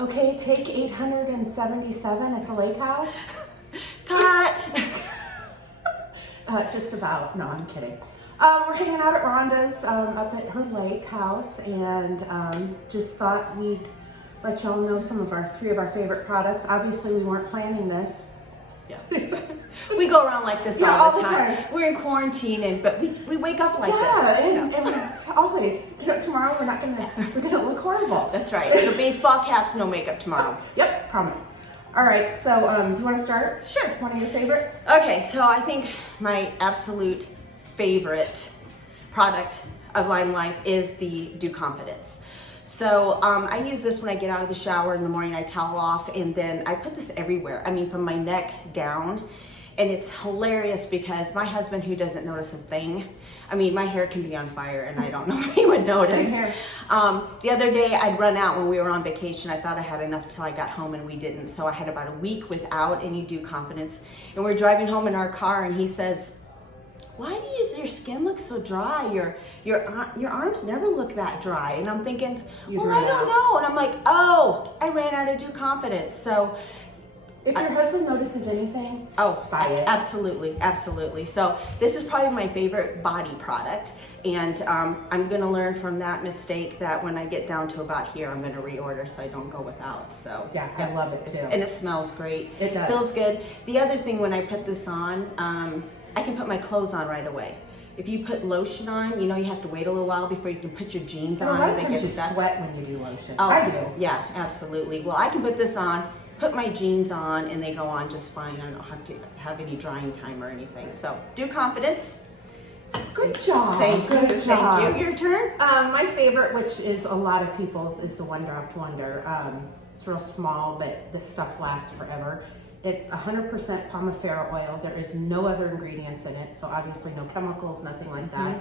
Okay, take 877 at the lake house. Cut! Just about. No, I'm kidding. We're hanging out at Rhonda's up at her lake house, and just thought we'd let y'all know three of our favorite products. Obviously, we weren't planning this. Yeah. We go around like this Yeah, all the time. We're in quarantine, but we wake up like this. And we always, tomorrow we're gonna look horrible. That's right. No baseball caps, no makeup tomorrow. Yep, promise. All right, so you want to start? Sure. One of your favorites? Okay, so I think my absolute favorite product of Lime Life is the Dew Confidence. So I use this when I get out of the shower in the morning. I towel off, and then I put this everywhere. I mean, from my neck down. And it's hilarious because my husband, who doesn't notice a thing, I mean, my hair can be on fire and I don't know if he would notice. Same here. The other day I'd run out when we were on vacation. I thought I had enough till I got home, and we didn't. So I had about a week without any Dew Confidence. And we're driving home in our car, and he says, "Why do your skin look so dry? Your arms never look that dry." And I'm thinking, well, I don't know. And I'm like, oh, I ran out of Dew Confidence. So if your husband notices anything, buy it. Absolutely, absolutely. So this is probably my favorite body product, and I'm gonna learn from that mistake that when I get down to about here, I'm gonna reorder so I don't go without. So yeah, I love it too. And it smells great. It does. Feels good. The other thing, when I put this on, I can put my clothes on right away. If you put lotion on, you have to wait a little while before you can put your jeans on. A lot of and they times get you stuck. sweat when you do lotion. Oh, I do. Yeah, absolutely. Well, I can put this on, put my jeans on, and they go on just fine. I don't have to have any drying time or anything. So, Dew Confidence. Good job. Thank you. Thank you. Your turn. My favorite, which is a lot of people's, is the One Drop Wonder. It's real small, but this stuff lasts forever. It's 100% Pomifera oil. There is no other ingredients in it, so obviously no chemicals, nothing like that.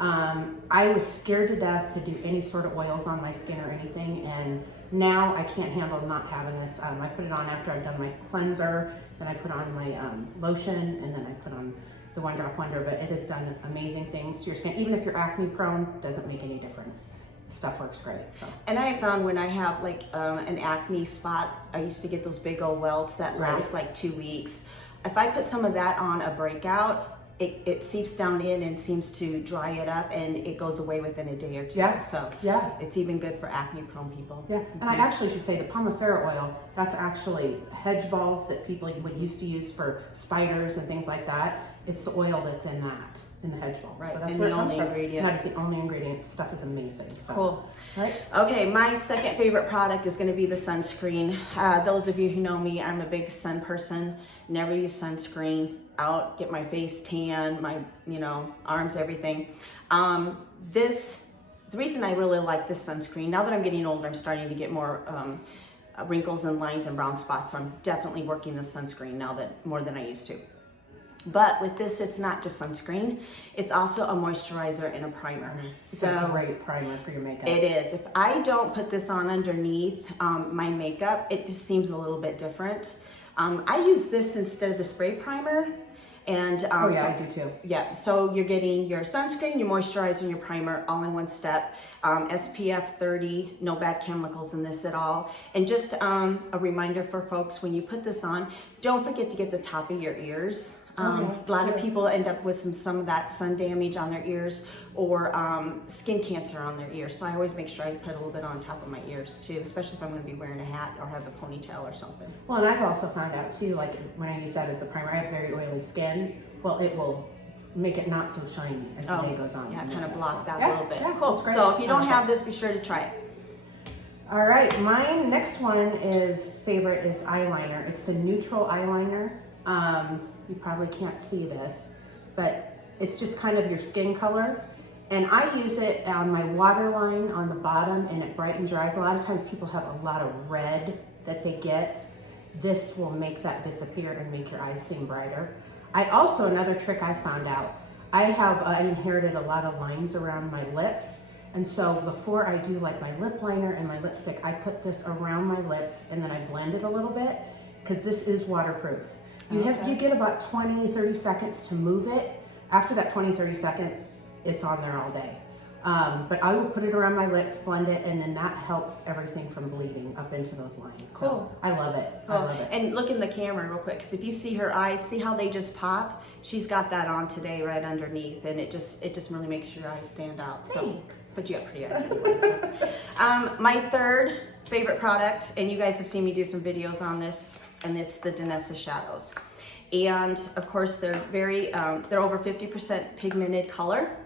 I was scared to death to do any sort of oils on my skin or anything, and now I can't handle not having this. I put it on after I've done my cleanser, then I put on my lotion, and then I put on the One Drop Wonder, but it has done amazing things to your skin. Even if you're acne prone, doesn't make any difference. The stuff works great. So. And I found when I have like an acne spot, I used to get those big old welts that last like 2 weeks. If I put some of that on a breakout, it seeps down in and seems to dry it up, and it goes away within a day or two. Yeah. So yeah, it's even good for acne prone people. Yeah, and I actually should say the Pomifera oil, that's actually hedge balls that people would used to use for spiders and things like that. It's the oil that's in that, in the hedge ball. Right, So that's and where the it comes only from. ingredient. That is the only ingredient. The stuff is amazing. So. Cool. Right. Okay, my second favorite product is going to be the sunscreen. Those of you who know me, I'm a big sun person. Never use sunscreen. Out, get my face tan, my arms, everything. The reason I really like this sunscreen, now that I'm getting older, I'm starting to get more wrinkles and lines and brown spots. So I'm definitely working the sunscreen now more than I used to. But with this, it's not just sunscreen. It's also a moisturizer and a primer. It's a great primer for your makeup. It is. If I don't put this on underneath my makeup, it just seems a little bit different. I use this instead of the spray primer. And I do too. Yeah, so you're getting your sunscreen, your moisturizer, and your primer all in one step. SPF 30, no bad chemicals in this at all. And just a reminder for folks, when you put this on, don't forget to get the top of your ears. A lot of people end up with some of that sun damage on their ears, or skin cancer on their ears. So I always make sure I put a little bit on top of my ears too, especially if I'm going to be wearing a hat or have a ponytail or something. Well, and I've also found out too, like when I use that as the primer, I have very oily skin. Well, it will make it not so shiny as the day goes on. Yeah, kind of block that a Yeah, little bit. yeah, Cool. it's great. So if you don't have this, be sure to try it. All right, my next one is eyeliner. It's the neutral eyeliner. You probably can't see this, but it's just kind of your skin color. And I use it on my waterline on the bottom, and it brightens your eyes. A lot of times people have a lot of red that they get. This will make that disappear and make your eyes seem brighter. Another trick I found out, I inherited a lot of lines around my lips. And so before I do like my lip liner and my lipstick, I put this around my lips and then I blend it a little bit, because this is waterproof. You get about 20, 30 seconds to move it. After that 20, 30 seconds, it's on there all day. But I will put it around my lips, blend it, and then that helps everything from bleeding up into those lines. So Cool. I love it. I Cool. love it. And look in the camera real quick, because if you see her eyes, see how they just pop? She's got that on today right underneath, and it just really makes your eyes stand out. Thanks. So, but you got pretty eyes anyway. So. My third favorite product, and you guys have seen me do some videos on this, and it's the Danessa Shadows. And of course, they're they're over 50% pigmented color.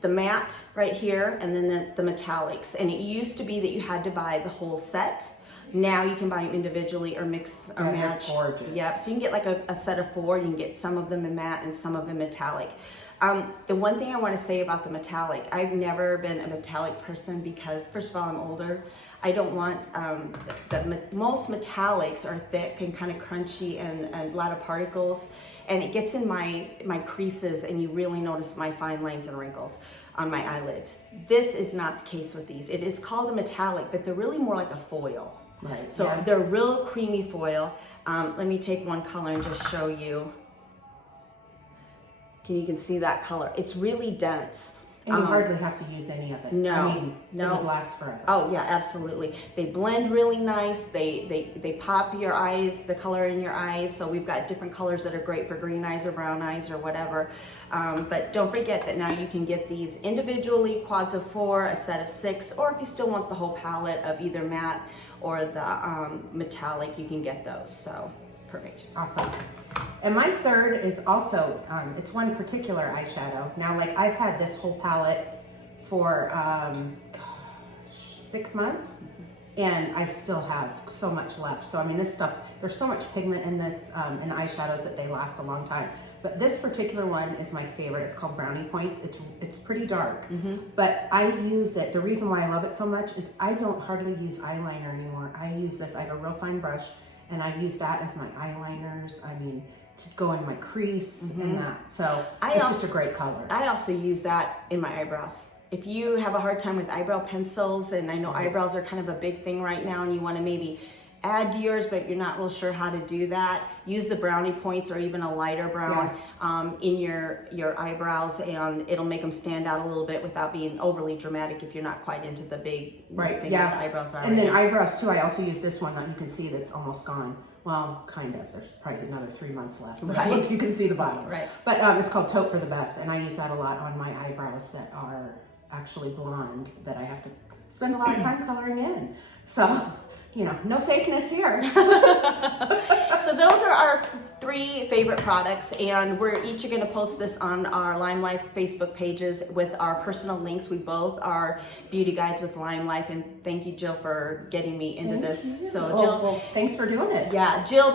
The matte right here, and then the metallics. And it used to be that you had to buy the whole set. Now you can buy them individually or mix or match. Gorgeous. Yep, so you can get like a set of 4. You can get some of them in matte and some of them metallic. The one thing I want to say about the metallic, I've never been a metallic person because, first of all, I'm older. I don't want, most metallics are thick and kind of crunchy and a lot of particles. And it gets in my creases, and you really notice my fine lines and wrinkles on my eyelids. This is not the case with these. It is called a metallic, but they're really more like a foil. Right. So yeah. they're real creamy foil. Let me take one color and just show you. You can see that color. It's really dense. And you hardly have to use any of it. No, I mean, no. it would last forever. Oh yeah, absolutely. They blend really nice. They pop your eyes, the color in your eyes. So we've got different colors that are great for green eyes or brown eyes or whatever. But don't forget that now you can get these individually, quads of 4, a set of 6, or if you still want the whole palette of either matte or the metallic, you can get those. So perfect. Awesome. And my third is also, it's one particular eyeshadow. Now, like, I've had this whole palette for 6 months, and I still have so much left. So, I mean, this stuff, there's so much pigment in this, in the eyeshadows that they last a long time. But this particular one is my favorite. It's called Brownie Points. It's pretty dark, but I use it. The reason why I love it so much is I don't hardly use eyeliner anymore. I use this, I have a real fine brush, and I use that as my eyeliners. I mean, to go in my crease and that. So it's just a great color. I also use that in my eyebrows. If you have a hard time with eyebrow pencils, and I know eyebrows are kind of a big thing right now, and you want to maybe add to yours, but you're not real sure how to do that, use the Brownie Points or even a lighter brown in your eyebrows, and it'll make them stand out a little bit without being overly dramatic if you're not quite into the big thing that the eyebrows are. And then eyebrows too, I also use this one that you can see that's almost gone. Well, kind of. There's probably another 3 months left. But look, you can see the bottom. Right. But it's called Taupe for the Best, and I use that a lot on my eyebrows that are actually blonde, that I have to spend a lot of time coloring in. So, you know, no fakeness here. So those are our 3 favorite products, and we're each going to post this on our Lime Life Facebook pages with our personal links. We both are beauty guides with Lime Life, and thank you, Jill, for getting me into this. So Jill, well, thanks for doing it. yeah, Jill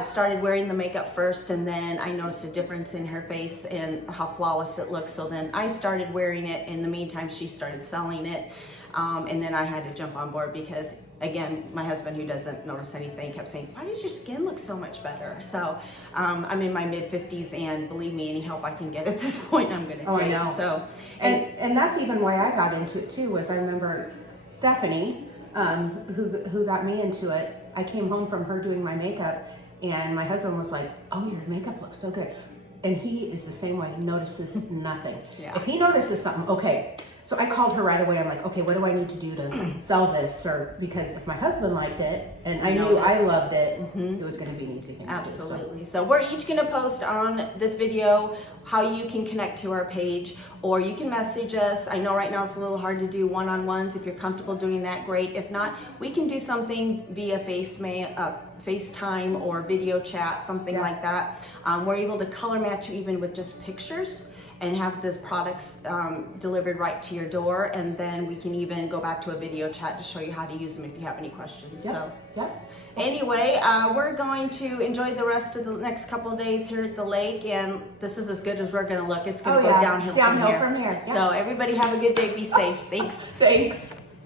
started wearing the makeup first, and then I noticed a difference in her face and how flawless it looked. So then I started wearing it. In the meantime, she started selling it, and then I had to jump on board because, again, my husband, who doesn't notice anything, kept saying, why does your skin look so much better? So I'm in my mid-50s, and believe me, any help I can get at this point, I'm going to take. I know. So, and that's even why I got into it too, was I remember Stephanie, who got me into it. I came home from her doing my makeup, and my husband was like, oh, your makeup looks so good. And he is the same way, he notices nothing. Yeah. If he notices something, okay. So I called her right away. I'm like, okay, what do I need to do to sell this? Or because if my husband liked it and I knew I loved it, it was going to be an easy thing. Absolutely. To do, so we're each going to post on this video how you can connect to our page, or you can message us. I know right now it's a little hard to do one-on-ones. If you're comfortable doing that, great. If not, we can do something via FaceTime or video chat, something like that. We're able to color match you even with just pictures, and have these products delivered right to your door, and then we can even go back to a video chat to show you how to use them if you have any questions. So anyway, we're going to enjoy the rest of the next couple of days here at the lake, and this is as good as we're going to look. It's going to go downhill, from here. So everybody have a good day. Be safe. Thanks. Thanks.